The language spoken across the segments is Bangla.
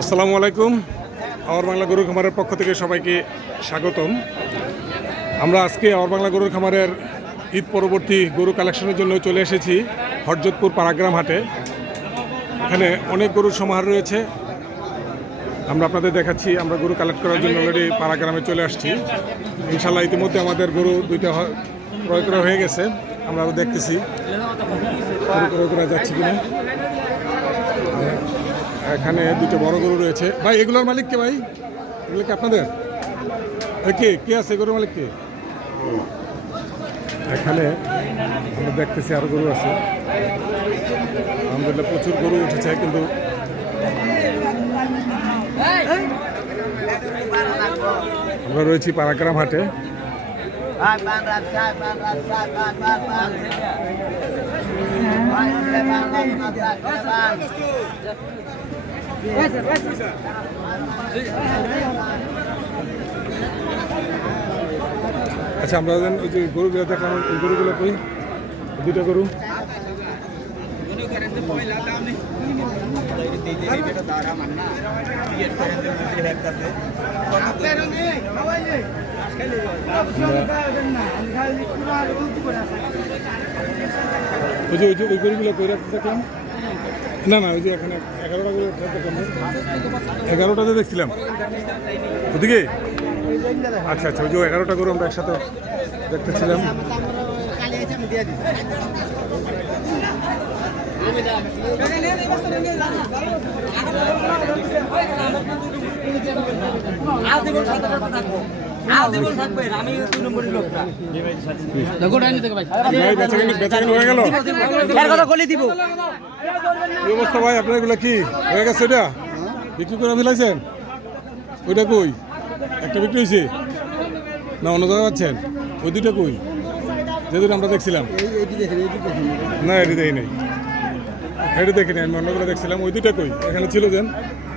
আসসালামু আলাইকুম। আওয়ার বাংলা গরুর খামারের পক্ষ থেকে সবাইকে স্বাগতম। আমরা আজকে আওয়ার বাংলা গরুর খামারের ঈদ পরবর্তী গরু কালেকশনের জন্য চলে এসেছি হরজতপুর পাড়াগ্রাম হাটে। এখানে অনেক গরুর সমাহার রয়েছে, আমরা আপনাদের দেখাচ্ছি। আমরা গরু কালেক্ট করার জন্য অলরেডি পাড়াগ্রামে চলে আসছি। ইনশাল্লাহ ইতিমধ্যে আমাদের গরু দুইটা ক্রয় করা হয়ে গেছে, আমরা দেখতেছি গরু ক্রয় করা যাচ্ছে কিনা। এখানে দুটো বড় গরু রয়েছে। ভাই এগুলোর মালিক কে? ভাই এগুলো কি আপনাদের? কে কে আছে গরুর মালিক কে? এখানে আমরা দেখতেছি আরো গরু আছে। আমাদের প্রচুর গরু উঠেছে, কিন্তু আমরা রয়েছি পাড়াগ্রাম হাটে। আচ্ছা, আমরা ওই যে গরুগুলো দেখলাম, ওই গরুগুলো কই? দুটো গরু ওই গরুগুলো কই রাখতে দেখলাম। না না, ওই যে এখানে 11টা গরু দেখলাম, 11টাতে দেখছিলাম ওদিকে। আচ্ছা আচ্ছা, ওই যে 11টা গরু আমরা একসাথে দেখতেছিলাম। অবস্থা ভাই, আপনার এগুলো কি হয়ে গেছে? ওইটা বিক্রি করে ফেলাইছেন? ওইটা কই? একটা বিক্রি হয়েছে না অন্য জায়গায় যাচ্ছেন? ওই দুটো কই? যে দুটো আমরা দেখছিলাম? না, এটি দেখি নাই, এটি দেখিনি আমি, অন্যগুলো দেখছিলাম। ওই দুটো কই? এখানে ছিল যেন,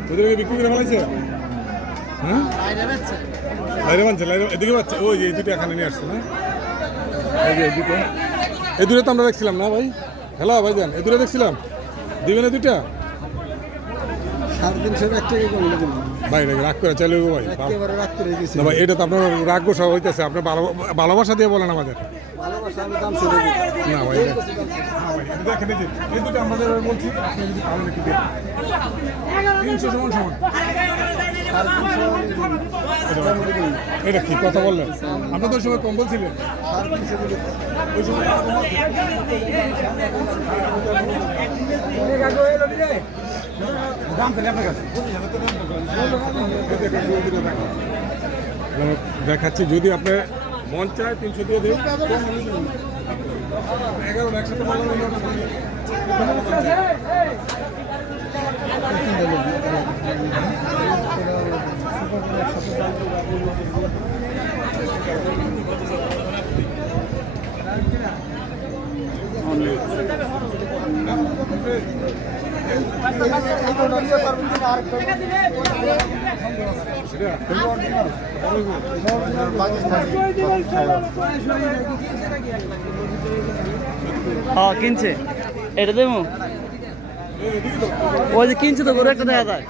ওই দুটোকে বিক্রি করে ফেলাইছে? হ্যাঁ, বাইরে বানছে, এদিকে পাচ্ছে। ওই যে এই দুটো এখানে নিয়ে আসছে না? এই যে এই দুটো তো আমরা দেখছিলাম না ভাই? হ্যালো ভাই যান, এই দুটো দেখছিলাম, দিবেন এই দুটা? 350 ভাই রাগ করে চাইলে ভাই, না ভাই এটা তো আপনার রাগ গোসা হইতেছে। আপনার ভালোবাসা দিয়ে বলেন আমাদের। না ভাই দেখেন, এই দুটো আমাদের বলছি, আপনি যদি পারেন একটু দেন। 300 সমান সমান। এটা কি কথা বললেন? আপনি তো ওই সময় কম বলছিলেন। ওই সময় দেখাচ্ছি, যদি আপনার মন চায় 300 দিয়ে দেব। 11 একসাথে কিনছে এটা দেবো। ওই যে কিনছে তো, গরু একটা দেখা যায়,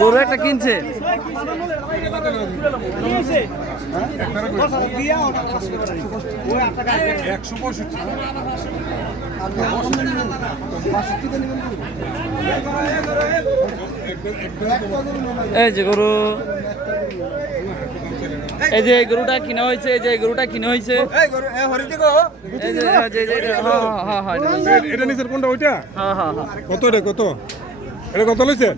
গরু একটা কিনছে। এই যে গরু, এই যে গরুটা কিনা হয়েছে, এই যে গরুটা কিনা হয়েছে। এটা নিচের কোনটা? ওইটা কত? এটা কত? এটা কত লইছে?